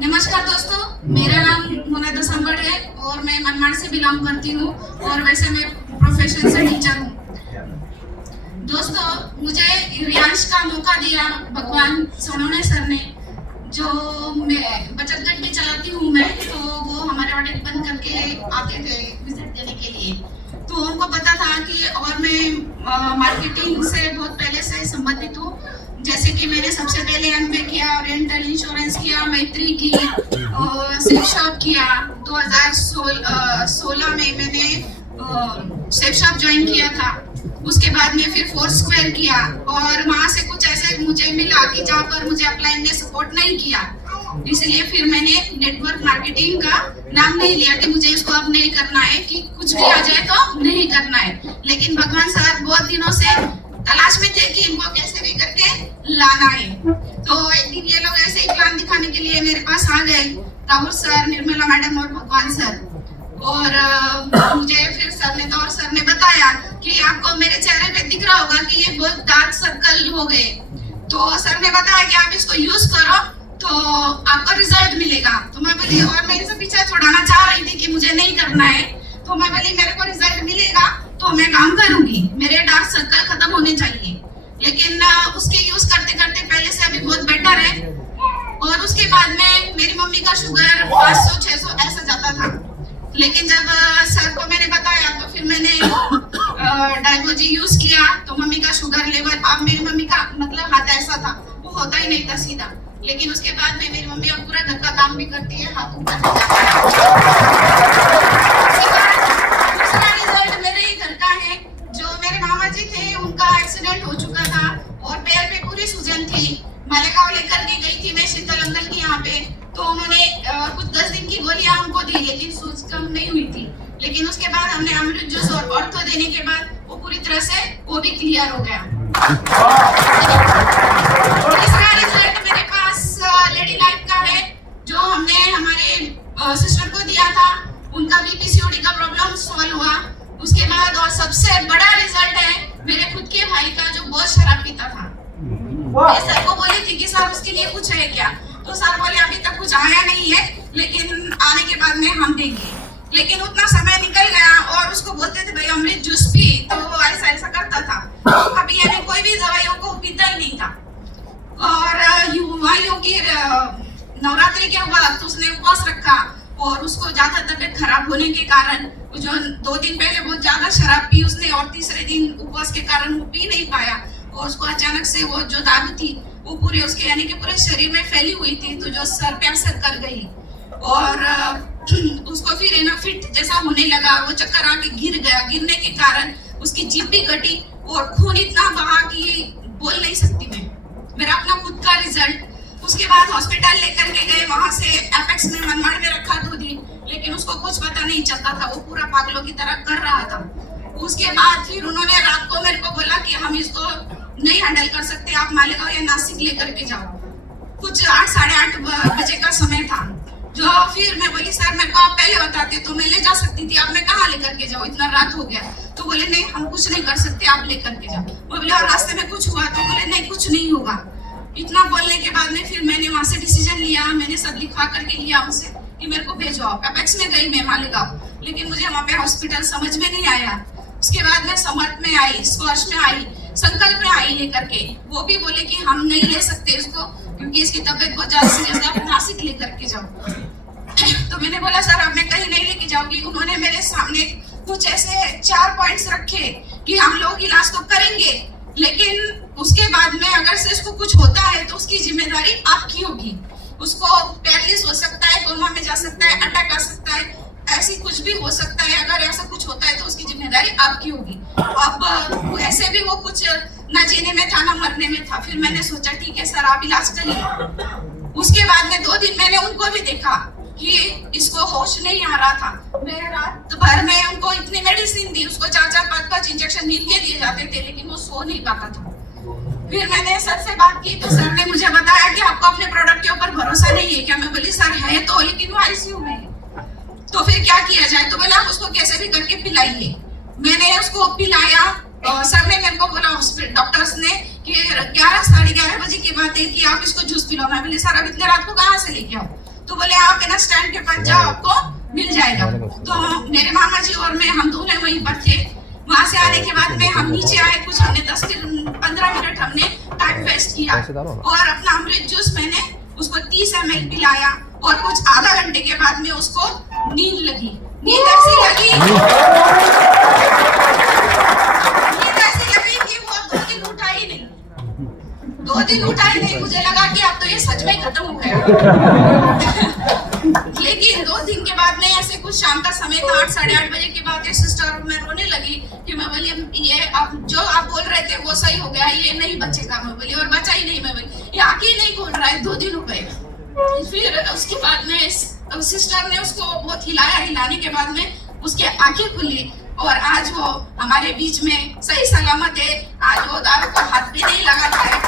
नमस्कार दोस्तों, मेरा नाम मुनादा संबड़ है और मैं मनमाड़ से बिलोंग करती हूँ और वैसे मैं प्रोफेशन से टीचर हूँ। दोस्तों, मुझे रियांश का मौका दिया भगवान सोनोने सर ने, जो मैं बचत गट भी चलाती हूँ मैं, तो वो हमारे ऑडिट बंद करके आते थे विजिट देने के लिए। तो उनको पता था कि और मैं मार्केटिंग से बहुत पहले से संबंधित हूँ, जैसे कि मैंने सबसे पहले एमवे किया, ओरिएंटल इंश्योरेंस किया, मैत्री की, सेफ शॉप किया। 2016 में मैंने सेफ शॉप ज्वाइन किया था। उसके बाद में फिर फोर स्क्वायर किया और वहां से कुछ ऐसे मुझे मिला कि जहाँ पर मुझे अपलाइन ने सपोर्ट नहीं किया, इसलिए फिर मैंने नेटवर्क मार्केटिंग का नाम नहीं लिया कि मुझे इसको अब नहीं करना है, कि कुछ भी आ जाए तो नहीं करना है। लेकिन भगवान सर बहुत दिनों से तलाश में थे कि इनको कैसे भी करके लाना है। तो एक दिन ये लोग ऐसे ही प्लान दिखाने के लिए मेरे पास आ गए, राहुल सर, निर्मला मैडम और भगवान सर। और मुझे फिर सर ने बताया कि आपको मेरे चेहरे पे दिख रहा होगा कि ये बहुत डार्क सर्कल हो गए, तो सर ने बताया कि आप इसको यूज करो तो आपको रिजल्ट मिलेगा। तो मैं बोली, और मैं इनसे पीछे छुड़ाना चाह रही थी कि मुझे नहीं करना है, तो मैं बोली मेरे को रिजल्ट मिलेगा तो मैं काम करूंगी, मेरे डार्क सर्कल खत्म होने चाहिए। लेकिन उसके यूज करते करते पहले से अभी बहुत बेटर है। और उसके बाद में मेरी मम्मी का शुगर 500-600 ऐसा जाता था, लेकिन जब सर को मैंने बताया तो फिर मैंने डायगोजी यूज किया, तो मम्मी का शुगर लेवल, अब मेरी मम्मी का मतलब हाथ ऐसा था, वो होता ही नहीं था सीधा। लेकिन उसके बाद में मेरी मम्मी अब पूरा घर का काम भी करती है, हाथ ऊपर हो जाता है। दूसरा रिजल्ट मेरे ही घर का है, जो मेरे मामा जी थे, उनका एक्सीडेंट हो चुका था और पैर पे पूरी सूजन थी। मालेगांव लेकर के गई थी मैं शीतल अंकल की यहाँ पे, तो उन्होंने कुछ 10 दिन की गोलियां हमको दी, लेकिन सूज कम नहीं हुई थी। लेकिन उसके बाद हमने अमृत जूस और ऑर्थो देने के बाद वो पूरी तरह से वो भी क्लियर हो गया। तीसरा रिजल्ट मेरे पास लेडी लाइफ का है, जो हमने हमारे सिस्टर को दिया था, उनका भी पीसीओडी का प्रॉब्लम सॉल्व हुआ। उसके बाद और सबसे बड़ा रिजल्ट है मेरे खुद के भाई का, जो बहुत शराब पीता था। मैं सर को बोली थी कि सर उसके लिए कुछ है क्या, तो सर बोले अभी तक कुछ आया नहीं है, लेकिन आने के बाद में हम देंगे। लेकिन उतना समय निकल गया और उसको बोलते थे भाई अमृत जूस पी, तो वो ऐसा ऐसा करता था, कभी यानी कोई भी दवाइयों को पीता ही नहीं था। और युवाओं की नवरात्रि के वक्त उसने उपवास रखा और उसको ज्यादा तबीयत खराब होने के कारण, जो 2 दिन पहले बहुत ज्यादा शराब पी उसने और तीसरे दिन उपवास के कारण वो पी नहीं पाया और उसको अचानक से वो जो दारू थी वो पूरे उसके यानी कि पूरे शरीर में फैली हुई थी, तो जो सर पे असर कर गई और उसको फिर है ना फिट जैसा होने लगा, वो चक्कर आके गिर गया। गिरने के कारण उसकी जीभ भी कटी और खून इतना बहा कि बोल नहीं सकती मैं, मेरा अपना खुद का रिजल्ट। उसके बाद हॉस्पिटल लेकर के गए, वहां से एपेक्स में मनमाड़ में रखा 2 दिन, लेकिन उसको कुछ पता नहीं चलता था, वो पूरा पागलों की तरह कर रहा था। उसके बाद फिर उन्होंने रात को मेरे को बोला कि हम इसको नहीं हैंडल कर सकते, आप मालेगांव या नासिक लेकर के जाओ। कुछ 8-8:30 बजे का समय था, जो फिर मैं बोली सर मेरे को आप पहले बताते तो मैं ले जा सकती थी, अब मैं कहाँ लेकर के जाऊँ, इतना रात हो गया। तो बोले नहीं हम कुछ नहीं कर सकते, आप लेकर के जाओ। वो बोले और रास्ते में कुछ हुआ, तो बोले नहीं कुछ नहीं होगा। इतना बोलने के बाद में फिर मैंने वहां से डिसीजन लिया, मैंने सब लिखवा करके लिया उनसे कि मेरे को भेजो आप। एपेक्स में गई मैं मालेगांव, लेकिन मुझे वहाँ पे हॉस्पिटल समझ में नहीं आया। उसके बाद मैं समर्थ में आई, स्पर्श में आई, संकल्प में आई लेकर के, वो भी बोले कि हम नहीं ले सकते इसको क्योंकि इसकी तबीयत बहुत ज्यादा सीरियस है, आप नासिक लेकर के जाओ। तो मैंने बोला सर अब मैं कहीं नहीं लेके जाऊंगी। उन्होंने मेरे सामने कुछ ऐसे 4 पॉइंट्स रखे कि हम लोग इलाज तो करेंगे, लेकिन उसके बाद में अगर से इसको कुछ होता है तो उसकी जिम्मेदारी आपकी होगी। उसको पैरालिसिस हो सकता है, कोमा में जा सकता है, अटैक आ सकता है, ऐसी कुछ भी हो सकता है। अगर ऐसा कुछ होता है तो उसकी जिम्मेदारी आपकी होगी। अब ऐसे भी वो कुछ न जीने में था न मरने में था। फिर मैंने सोचा ठीक है सर आप इलाज करिए। उसके बाद में 2 दिन मैंने उनको भी देखा कि इसको होश नहीं आ रहा था। मैं रात भर में उनको इतनी मेडिसिन दी, उसको 4-4, 5-5 इंजेक्शन नींद के दिए जाते थे, लेकिन वो सो नहीं पाता था। फिर मैंने सर से बात की तो सर ने मुझे बताया कि आपको अपने प्रोडक्ट के ऊपर भरोसा नहीं है क्या? मैं बोली सर है तो, लेकिन वो आईसीयू में है। तो फिर क्या किया जाए? तो बोला आप उसको कैसे भी करके पिलाइए। मैंने उसको पिलाया। सर ने मेरे को बोला हॉस्पिटल डॉक्टर्स ने कि 11 साढ़े 11 बजे की बात है कि आप इसको जूस पिलाओ। मैं बोली सर अब इतने रात को कहाँ से लेके आओ? तो बोले आप है ना स्टैंड के पास जाओ, आपको मिल जाएगा। तो मेरे मामा जी और मैं, हम दोनों वहीं पर थे। वहां से आने के बाद में हम नीचे आए, कुछ हमने 10-15 मिनट हमने टाइम वेस्ट किया और अपना अमृत जूस मैंने उसको 30 ml पिलाया और कुछ आधा घंटे के बाद में उसको नींद लगी। नींद ऐसी लगी कि वो 2 दिन उठा ही नहीं, 2 दिन उठा ही नहीं। मुझे लगा कि अब तो ये सच में खत्म हो गया। लेकिन 2 दिन के बाद में ऐसे कुछ शाम का समय था, 8-8:30 बजे के बाद सिस्टर मैं रोने लगी कि मैं बोली ये अब जो आप बोल रहे थे वो सही हो गया, ये नहीं बचेगा। मैं बोली और बचा ही नहीं। मैं बोली ये आंखें नहीं खोल रहा है, 2 दिन हो गए। फिर उसके बाद में सिस्टर ने उसको बहुत हिलाया, हिलाने के बाद में उसकी आंखें खुली और आज वो हमारे बीच में सही सलामत है। आज वो दारू का हाथ भी नहीं लगाता है।